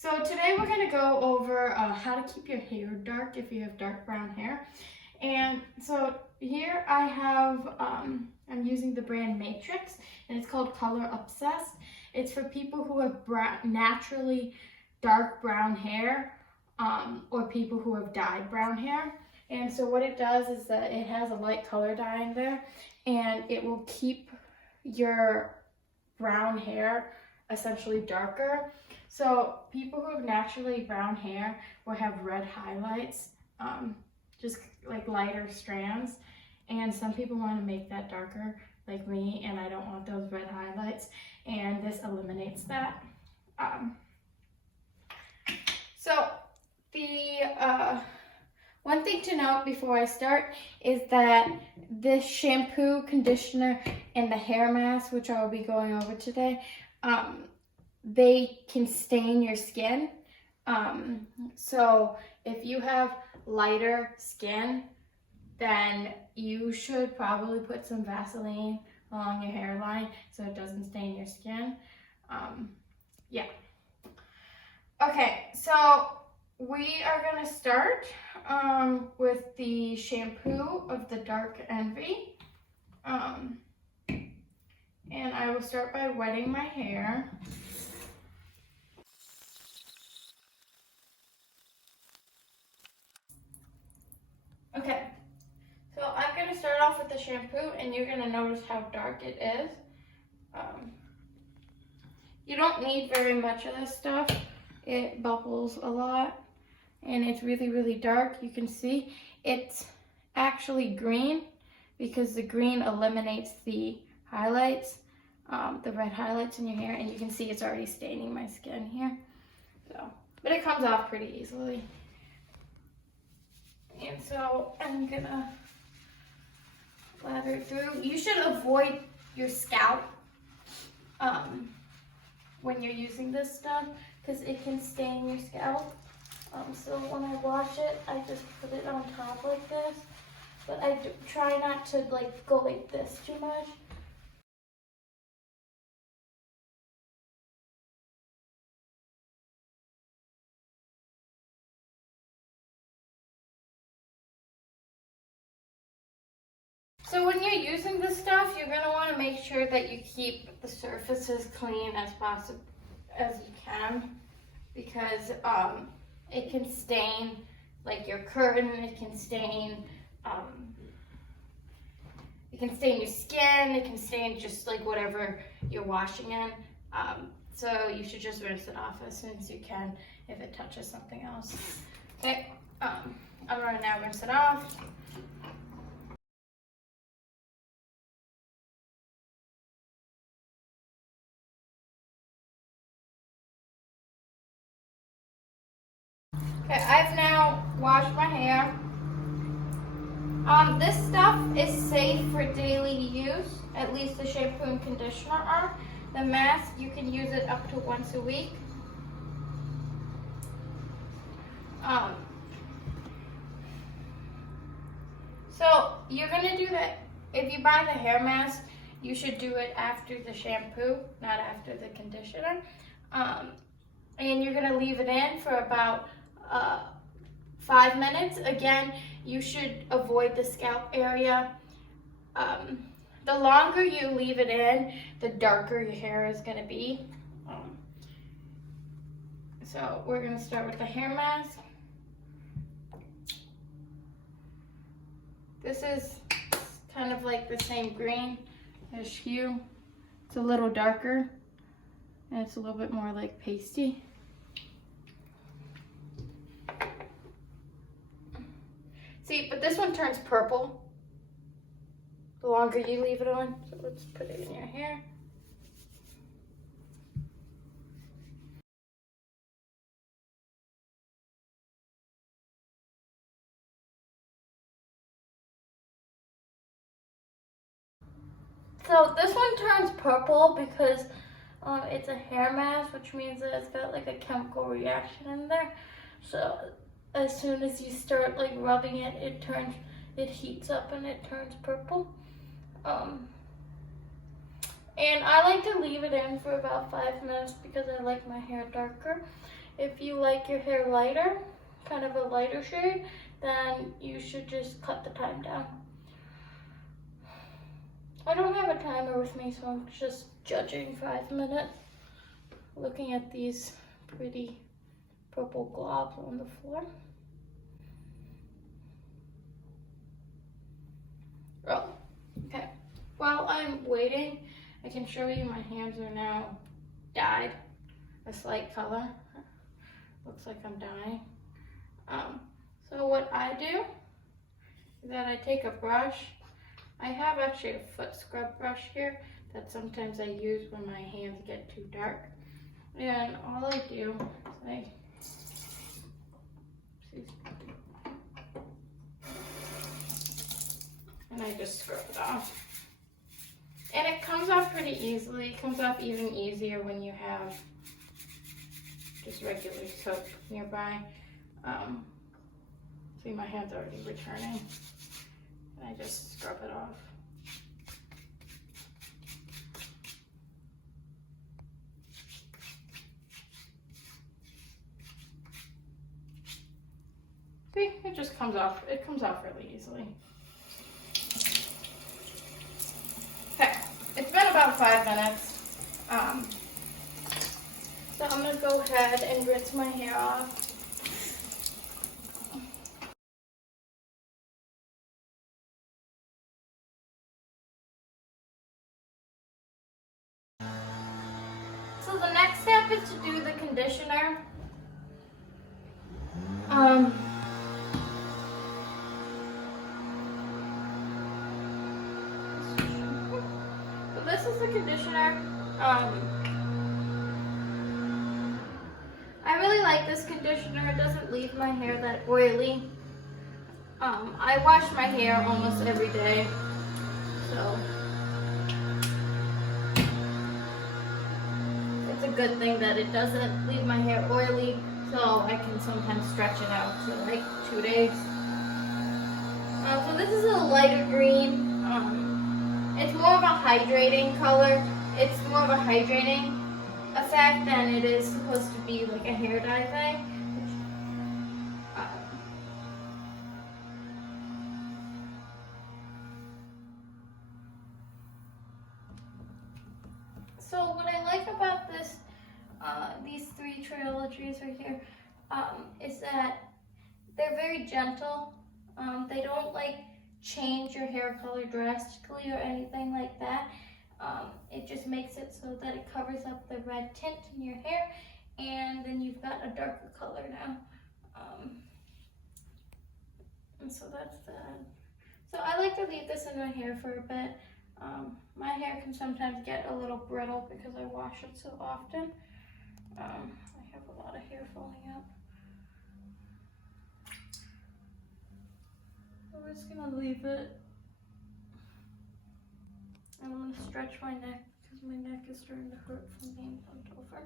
So today we're going to go over how to keep your hair dark if you have dark brown hair. And so here I have, I'm using the brand Matrix, and it's called Color Obsessed. It's for people who have naturally dark brown hair, or people who have dyed brown hair. And so what it does is that it has a light color dye in there, and it will keep your brown hair essentially darker. So people who have naturally brown hair will have red highlights, just like lighter strands. And some people want to make that darker like me, and I don't want those red highlights. And this eliminates that. So the one thing to note before I start is that this shampoo, conditioner, and the hair mask, which I will be going over today, they can stain your skin. So if you have lighter skin, then you should probably put some Vaseline along your hairline so it doesn't stain your skin. Yeah. Okay, so we are gonna start with the shampoo of the Dark Envy. And I will start by wetting my hair. Okay, so I'm going to start off with the shampoo, and you're going to notice how dark it is. You don't need very much of this stuff. It bubbles a lot, and it's really, really dark. You can see it's actually green because the green eliminates the highlights, the red highlights in your hair, and you can see it's already staining my skin here. So, but it comes off pretty easily. And so I'm gonna lather it through. You should avoid your scalp when you're using this stuff because it can stain your scalp. So when I wash it, I just put it on top like this. But I try not to like go like this too much. So when you're using this stuff, you're going to want to make sure that you keep the surfaces clean as possible as you can, because it can stain like your curtain, it can stain your skin, it can stain just like whatever you're washing in. So you should just rinse it off as soon as you can if it touches something else. Okay, I'm going to now rinse it off. Okay, I've now washed my hair. This stuff is safe for daily use, at least the shampoo and conditioner are. The mask, you can use it up to once a week. So you're gonna do that. If you buy the hair mask, you should do it after the shampoo, not after the conditioner. And you're gonna leave it in for about 5 minutes. Again, you should avoid the scalp area. The longer you leave it in, the darker your hair is going to be. So we're going to start with the hair mask. This is kind of like the same greenish hue. It's a little darker, and it's a little bit more like pasty. See, but this one turns purple the longer you leave it on. So let's put it in your hair. So this one turns purple because it's a hair mask, which means that it's got like a chemical reaction in there. So as soon as you start like rubbing it, it heats up and it turns purple. And I like to leave it in for about 5 minutes because I like my hair darker. if you like your hair lighter, kind of a lighter shade, then you should just cut the time down. I don't have a timer with me, so I'm just judging 5 minutes. Looking at these pretty purple globs on the floor. Oh, okay. While I'm waiting, I can show you my hands are now dyed a slight color. Looks like I'm dyeing. So what I do is that I take a brush. I have actually a foot scrub brush here that sometimes I use when my hands get too dark. And all I do is I just scrub it off. And it comes off pretty easily. It comes off even easier when you have just regular soap nearby. See, my hand's already returning. And I just scrub it off. See, it just comes off. It comes off really easily. Okay, it's been about 5 minutes. So I'm gonna go ahead and rinse my hair off. So the next step is to do the conditioner. So this is the conditioner. I really like this conditioner. It doesn't leave my hair that oily. I wash my hair almost every day, so it's a good thing that it doesn't leave my hair oily, so I can sometimes stretch it out to like 2 days. So this is a lighter green. It's more of a hydrating color. It's more of a hydrating effect than it is supposed to be like a hair dye thing. So what I like about this, these 3 trilogies right here, is that they're very gentle. They don't like change your hair color drastically or anything like that. It just makes it so that it covers up the red tint in your hair, and then you've got a darker color now. And so that's that. So I like to leave this in my hair for a bit. My hair can sometimes get a little brittle because I wash it so often. I have a lot of hair falling out. So we're just gonna leave it. And I'm gonna stretch my neck because my neck is starting to hurt from being bent over.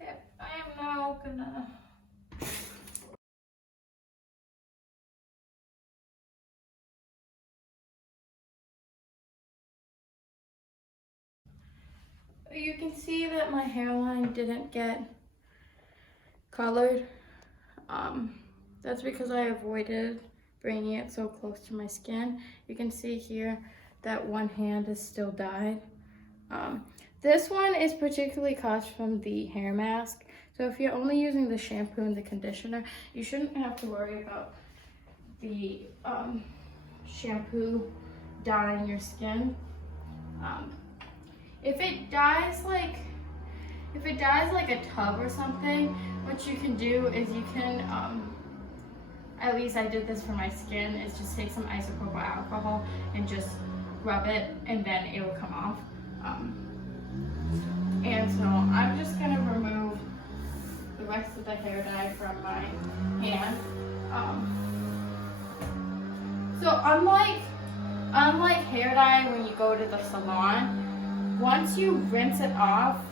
Okay, I am now gonna you can see that my hairline didn't get colored. That's because I avoided bringing it so close to my skin. You can see here that one hand is still dyed. This one is particularly caused from the hair mask. So if you're only using the shampoo and the conditioner, you shouldn't have to worry about the shampoo dyeing your skin. If it dyes like a tub or something, what you can do is you can, at least I did this for my skin, is just take some isopropyl alcohol and just rub it, and then it will come off. And so I'm just gonna remove the rest of the hair dye from my hand. So unlike hair dye when you go to the salon, once you rinse it off,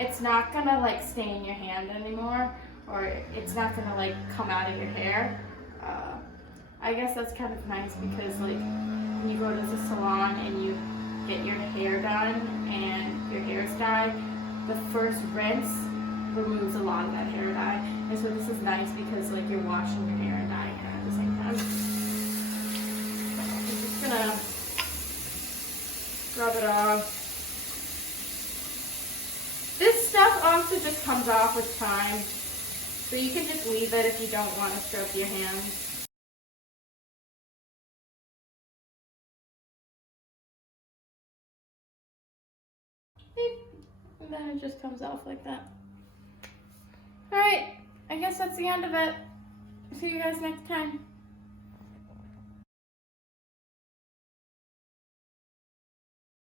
it's not gonna like stay in your hand anymore, or it's not gonna like come out of your hair. I guess that's kind of nice because like when you go to the salon and you get your hair done and your hair's dyed, the first rinse removes a lot of that hair dye. And so this is nice because like you're washing your hair and dyeing it at the same time. I'm just gonna rub it off. This stuff also just comes off with time. So you can just leave it if you don't want to stroke your hands. And then it just comes off like that. Alright, I guess that's the end of it. See you guys next time.